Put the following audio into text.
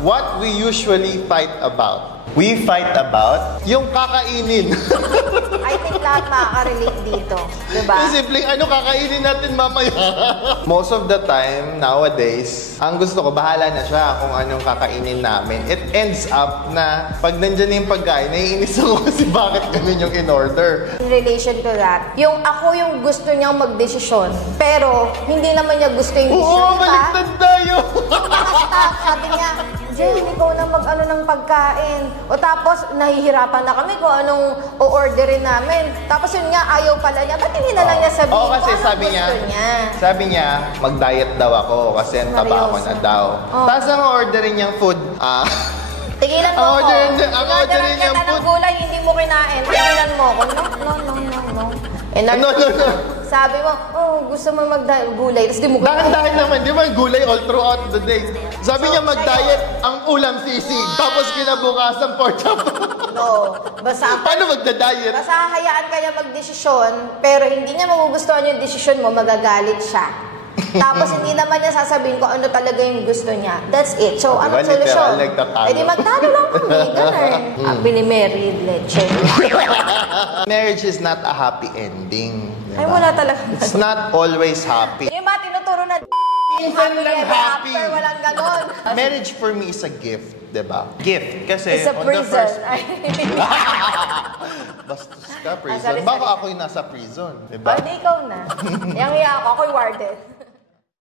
what we usually fight about. We fight about yung kakainin. I think lahat makaka-relate dito. Diba? Simpleng ano kakainin natin mamaya. Most of the time, nowadays, ang gusto ko, bahala na siya kung anong kakainin namin. It ends up na pag nandyan na yung pagkain, naiinis ako kasi bakit ganun yung in-order. In relation to that, yung ako yung gusto niyang magdesisyon, pero hindi naman niya gusto yung desisyon. Oo, baliktad tayo! Sabi niya, Jen, ikaw na mag-ano ng pagkain. O tapos, nahihirapan na kami kung anong o-orderin namin. Tapos yun nga, ayaw pala niya. Ba't hindi na lang niya sabihin Oo, kasi kung sabi gusto niya? Sabi niya, mag-diet daw ako kasi ang taba ako na daw. Tapos ang orderin niyang food, tigilan mo ko. Ang orderin niyang food. Ng gulay, hindi mo kinain. Tigilan mo ko. No. No. Sabi mo, gusto mo mag-gulay, tapos di mo kinain. Dahil naman, di ba gulay all throughout the day. Sabi niya mag-diet, ang ulam sisig. Tapos kinabukasan pork chop. No. Basta paano magda-diet? Basta hayaan ka niya mag-desisyon, pero hindi niya magugustuhan yung desisyon mo, magagalit siya. Tapos hindi naman niya sasabihin kung ano talaga yung gusto niya. That's it. So, diba, anong solusyon? nagtatalo. Eh di magtalo lang kami. Ganun. Bini-married, leche. Marriage is not a happy ending. Diba? Ay, wala talaga. It's not always happy. Yung ba tinuturo na Minsan lang happy. after, walang ganon. Marriage for me is a gift, diba? Gift. Kasi It's a on prison. the first... Bastos ka, prison. Sorry. Baka ako yung nasa prison, diba? Hindi ikaw na. Yang iya ako, ako'y warden.